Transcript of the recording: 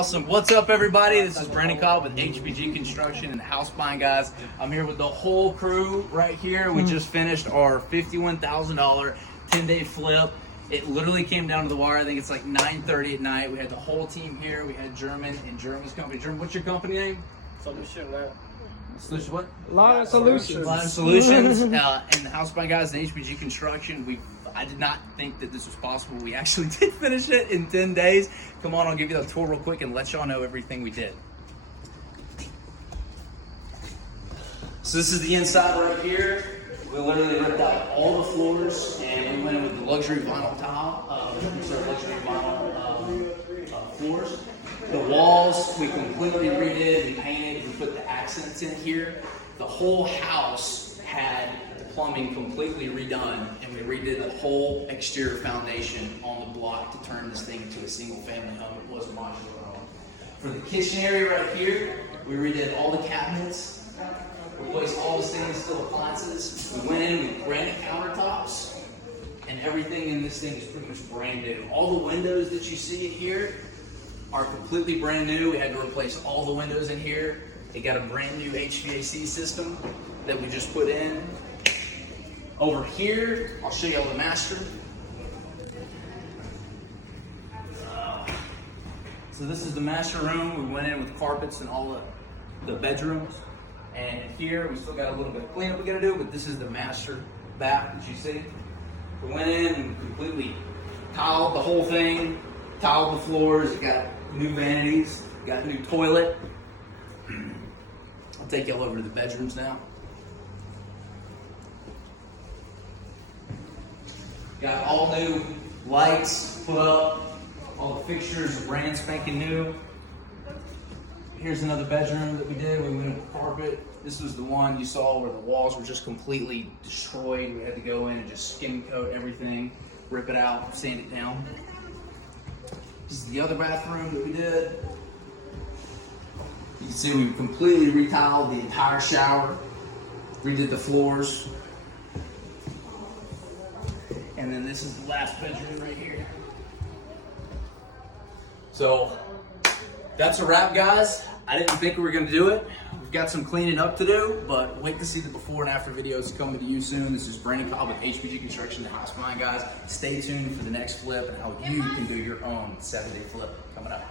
Awesome. What's up, everybody? This is Brandon Cobb with HBG Construction and House Buying Guys. I'm here with the whole crew right here. We just finished our $51,000 10-day flip. It literally came down to the wire. I think it's like 9:30 at night. We had the whole team here. We had German and German's company. German, what's your company name? Solution Lab. Solution what? Line Solutions. Line Solutions and the House Buying Guys and HBG Construction. I did not think that this was possible. We actually did finish it in 10 days. Come on, I'll give you the tour real quick and let y'all know everything we did. So this is the inside right here. We literally ripped out all the floors and we went in with the luxury vinyl tile, luxury vinyl floors. The walls, we completely redid, we painted, we put the accents in here. The whole house had plumbing completely redone, and we redid the whole exterior foundation on the block to turn this thing into a single family home. It was a modular home. For the kitchen area right here, we redid all the cabinets, replaced all the stainless steel appliances. We went in with granite countertops, and everything in this thing is pretty much brand new. All the windows that you see here are completely brand new. We had to replace all the windows in here. It got a brand new HVAC system that we just put in. Over here, I'll show you all the master. So this is the master room. We went in with carpets in all the bedrooms. And here, we still got a little bit of cleanup we gotta do, but this is the master bath that you see. We went in and completely tiled the whole thing, tiled the floors, it got new vanities, got a new toilet. I'll take y'all over to the bedrooms now. Got all new lights put up, all the fixtures are brand spanking new. Here's another bedroom that we did. We went with carpet. This was the one you saw where the walls were just completely destroyed. We had to go in and just skim coat everything, rip it out, sand it down. This is the other bathroom that we did. You can see we completely retiled the entire shower, redid the floors. And then this is the last bedroom right here. So that's a wrap, guys. I didn't think we were gonna do it. We've got some cleaning up to do, but wait to see the before and after videos coming to you soon. This is Brandon Cobb with HBG Construction, the House Buying Guys. Stay tuned for the next flip and how you can do your own 7-day flip coming up.